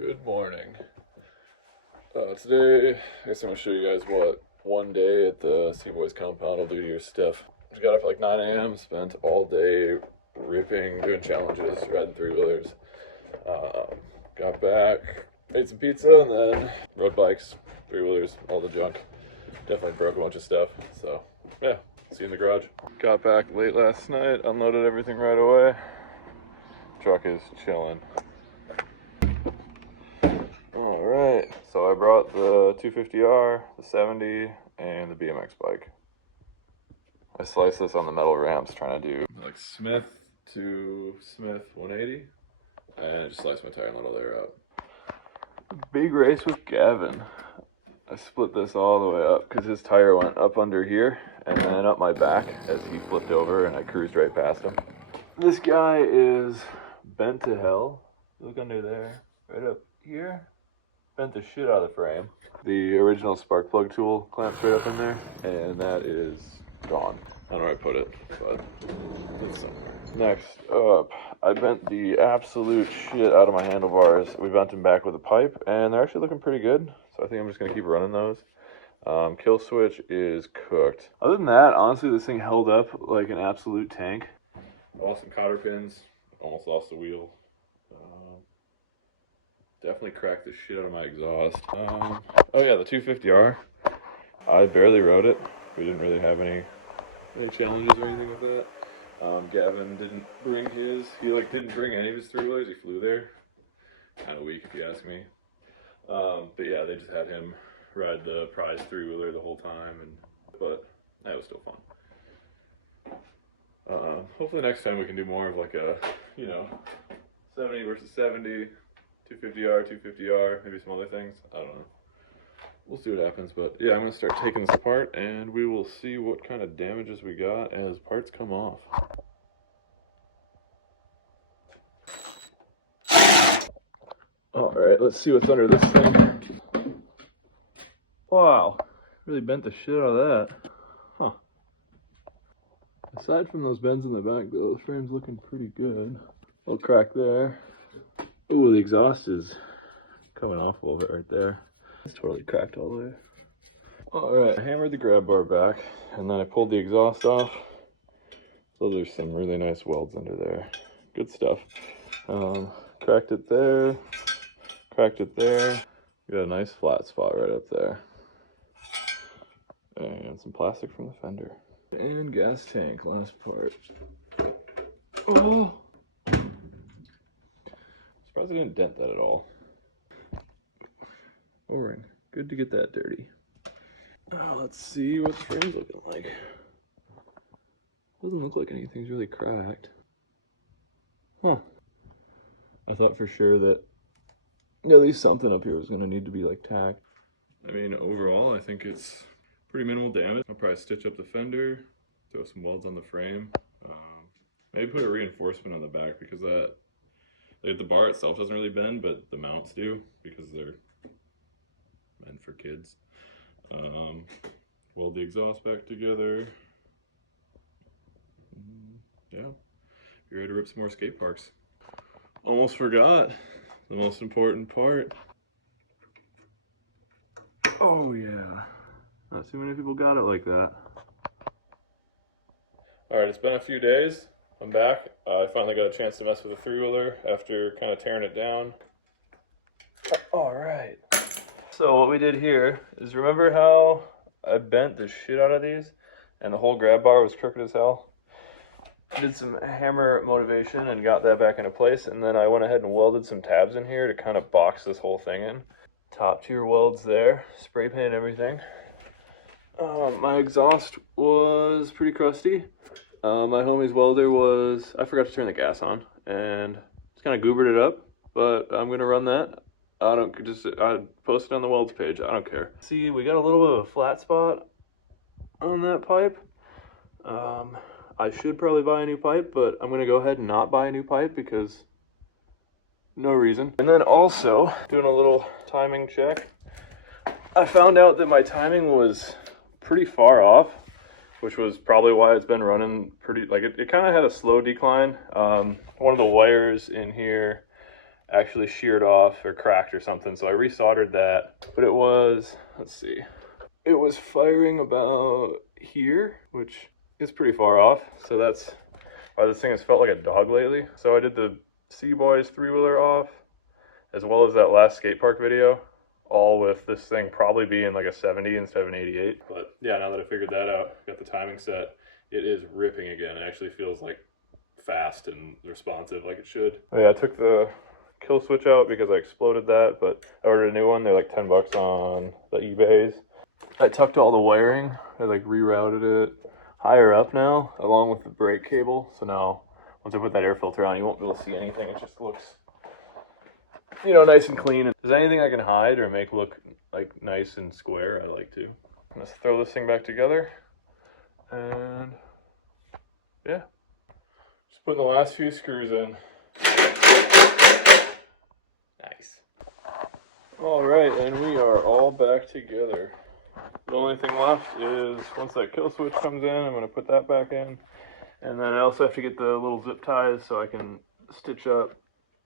Good morning. Today, I guess I'm going to show you guys what one day at the Cboys compound will do to your stuff. Just got up at like 9 a.m., spent all day ripping, doing challenges, riding three-wheelers. Got back, ate some pizza, and then rode bikes, three-wheelers, all the junk. Definitely broke a bunch of stuff, so yeah, see you in the garage. Got back late last night, unloaded everything right away. Truck is chilling. Alright, so I brought the 250R, the 70, and the BMX bike. I sliced this on the metal ramps trying to do like Smith to Smith 180, and I just sliced my tire and let all layer out. Big race with Gavin. I split this all the way up because his tire went up under here and then up my back as he flipped over and I cruised right past him. This guy is bent to hell. Look under there, right up here. Bent the shit out of the frame. The original spark plug tool clamps right up in there, and that is gone. I don't know where I put it, but it's somewhere. Next up, I bent the absolute shit out of my handlebars. We bent them back with a pipe, and they're actually looking pretty good, so I think I'm just gonna keep running those. Kill switch is cooked. Other than that, honestly, this thing held up like an absolute tank. Lost some cotter pins, almost lost the wheel. Definitely cracked the shit out of my exhaust. Oh yeah, the 250R. I barely rode it. We didn't really have any challenges or anything with that. Gavin didn't bring his. He didn't bring any of his three-wheelers. He flew there. Kind of weak if you ask me. But yeah, they just had him ride the prize three-wheeler the whole time, but that was still fun. Hopefully next time we can do more of like a 70 versus 70. 250R, 250R, maybe some other things. I don't know. We'll see what happens, but yeah, I'm going to start taking this apart and we will see what kind of damages we got as parts come off. Alright, let's see what's under this thing. Wow, really bent the shit out of that. Huh. Aside from those bends in the back though, the frame's looking pretty good. Little crack there. Ooh, the exhaust is coming off a little bit right there. It's totally cracked all the way. Alright, I hammered the grab bar back, and then I pulled the exhaust off. So there's some really nice welds under there. Good stuff. Cracked it there. Cracked it there. Got a nice flat spot right up there. And some plastic from the fender. And gas tank, last part. Oh! Surprised I didn't dent that at all. O-ring. Good to get that dirty. Let's see what the frame's looking like. Doesn't look like anything's really cracked. Huh. I thought for sure that at least something up here was going to need to be like tacked. I mean, overall, I think it's pretty minimal damage. I'll probably stitch up the fender, throw some welds on the frame. Maybe put a reinforcement on the back because the bar itself doesn't really bend, but the mounts do because they're meant for kids. Weld the exhaust back together. Yeah, be ready to rip some more skate parks. Almost forgot the most important part. Oh yeah, not too many people got it like that. Alright, it's been a few days. I'm back. I finally got a chance to mess with a three-wheeler after kind of tearing it down. Alright. So what we did here is, remember how I bent the shit out of these and the whole grab bar was crooked as hell? I did some hammer motivation and got that back into place, and then I went ahead and welded some tabs in here to kind of box this whole thing in. Top tier welds there, spray paint everything. My exhaust was pretty crusty. My homie's welder I forgot to turn the gas on and just kind of goobered it up, but I'm going to run that. I post it on the welds page. I don't care. See, we got a little bit of a flat spot on that pipe. I should probably buy a new pipe, but I'm going to go ahead and not buy a new pipe because no reason. And then also, doing a little timing check, I found out that my timing was pretty far off, which was probably why it's been running pretty, it kind of had a slow decline. One of the wires in here actually sheared off or cracked or something. So I resoldered that, but it was, let's see, it was firing about here, which is pretty far off. So that's why this thing has felt like a dog lately. So I did the Cboys 3-wheeler off, as well as that last skate park video, all with this thing probably being like a 70 instead of an 88. But yeah, now that I figured that out, got the timing set, it is ripping again. It actually feels like fast and responsive like it should. Oh yeah, I took the kill switch out because I exploded that, but I ordered a new one. They're like 10 bucks on the eBays. I tucked all the wiring. I like rerouted it higher up now, along with the brake cable. So now, once I put that air filter on, you won't be able to see anything. It just looks, you know, nice and clean. If there's anything I can hide or make look like nice and square, I like to. Let's throw this thing back together. And yeah, just putting the last few screws in. Nice. All right, and we are all back together. The only thing left is once that kill switch comes in, I'm going to put that back in. And then I also have to get the little zip ties so I can stitch up.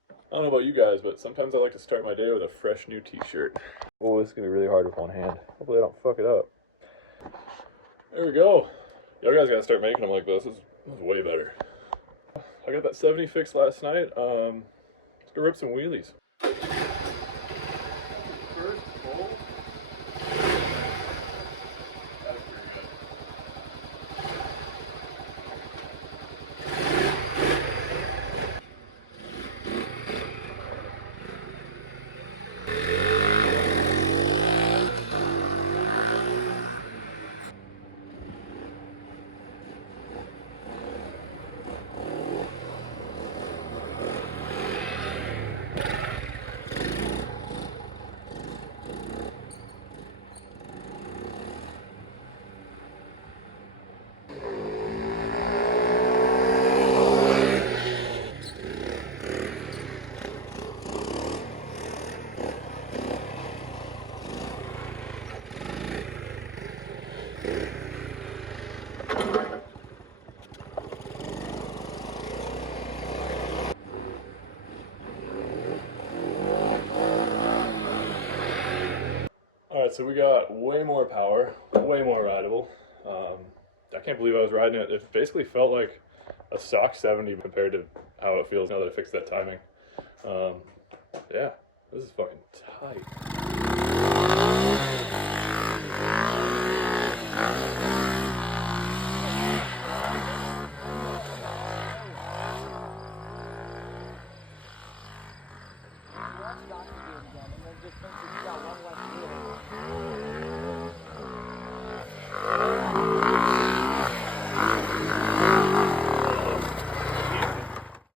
I don't know about you guys, but sometimes I like to start my day with a fresh new t-shirt. Oh, this is going to be really hard with one hand. Hopefully I don't fuck it up. There we go. Y'all guys got to start making them like this. This is way better. I got that 70 fixed last night. Let's go rip some wheelies. Alright, so we got way more power, way more rideable. I can't believe I was riding it. It basically felt like a stock 70 compared to how it feels now that I fixed that timing. Yeah, this is fucking tight.